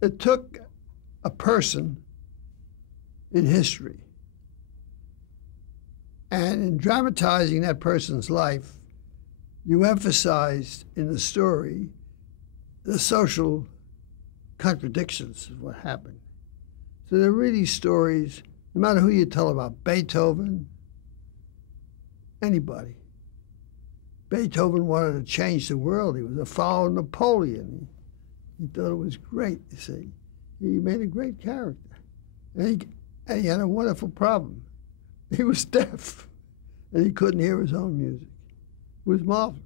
It took a person in history, and in dramatizing that person's life, you emphasized in the story the social contradictions of what happened. So they're really stories, no matter who you tell about, Beethoven, anybody. Beethoven wanted to change the world. He was a follower of Napoleon. He thought it was great, you see. He made a great character. And he had a wonderful problem. He was deaf, and he couldn't hear his own music. It was marvelous.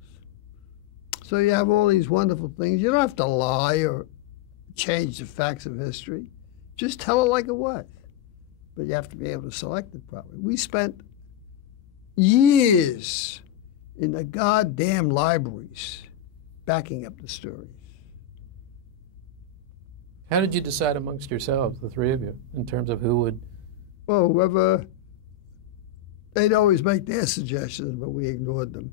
So you have all these wonderful things. You don't have to lie or change the facts of history. Just tell it like it was. But you have to be able to select it properly. We spent years in the goddamn libraries backing up the stories. How did you decide amongst yourselves, the three of you, in terms of who would? Well, whoever, they'd always make their suggestions, but we ignored them.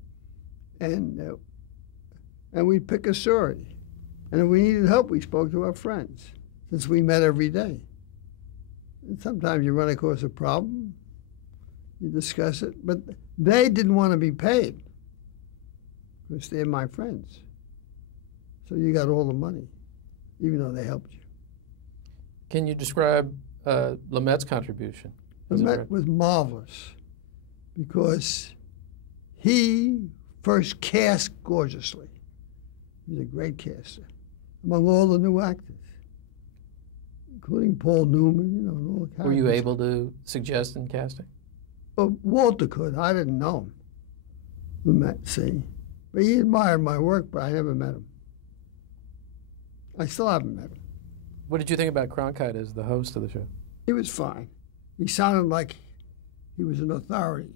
And we'd pick a story. And if we needed help, we spoke to our friends, since we met every day. And sometimes you run across a problem, you discuss it, but they didn't want to be paid, because they're my friends. So you got all the money, even though they helped you. Can you describe Lumet's contribution? Lumet was marvelous, because he first cast gorgeously. He was a great caster, among all the new actors, including Paul Newman, and all the characters. Were you able to suggest in casting? Well, Walter could. I didn't know him. Lumet, see. But he admired my work, but I never met him. I still haven't met him. What did you think about Cronkite as the host of the show? He was fine. He sounded like he was an authority.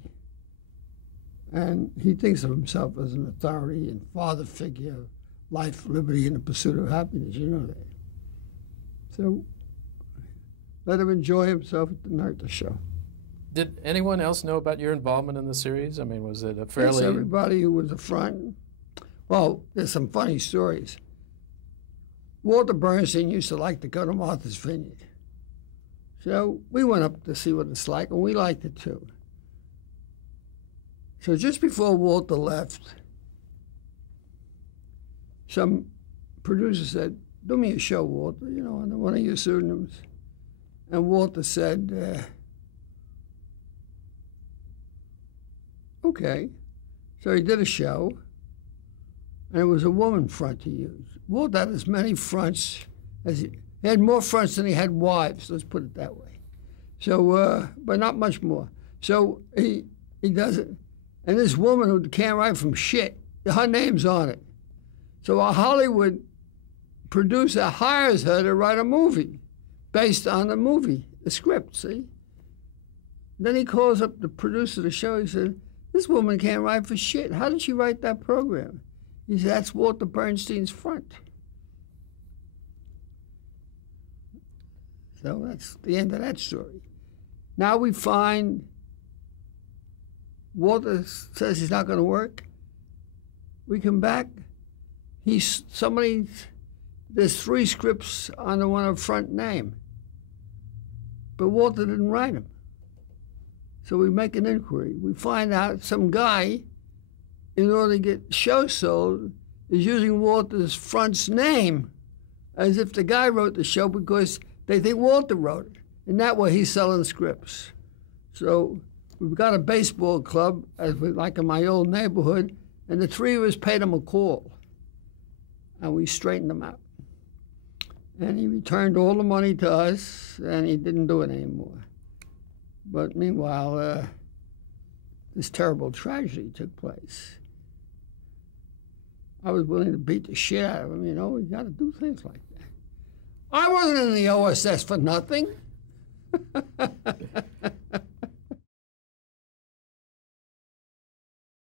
And he thinks of himself as an authority and father figure, life, liberty, and the pursuit of happiness. You know that. So let him enjoy himself at the Nerta show. Did anyone else know about your involvement in the series? I mean, was it a fairly... Yes, everybody who was a front. Well, there's some funny stories. Walter Bernstein used to like to go to Martha's Vineyard. So we went up to see what it's like, and we liked it too. So just before Walter left, some producer said, "Do me a show, Walter, under one of your pseudonyms." And Walter said, okay. So he did a show, and it was a woman front to use. Walter had as many fronts as he had more fronts than he had wives, let's put it that way. So, but not much more. So he does it. And this woman who can't write from shit, her name's on it. So a Hollywood producer hires her to write a movie based on the movie, the script, see? Then he calls up the producer of the show. He said, "This woman can't write for shit. How did she write that program?" He said, "That's Walter Bernstein's front." So that's the end of that story. Now we find Walter says he's not going to work. We come back. There's 3 scripts on the one up front name. But Walter didn't write them. So we make an inquiry. We find out some guy, in order to get shows sold, is using Walter's front's name as if the guy wrote the show, because they think Walter wrote it. And that way he's selling scripts. So we've got a baseball club, like in my old neighborhood, and the 3 of us paid him a call. And we straightened him out. And he returned all the money to us, and he didn't do it anymore. But meanwhile, this terrible tragedy took place. I was willing to beat the shit out of him, you got to do things like that. I wasn't in the OSS for nothing.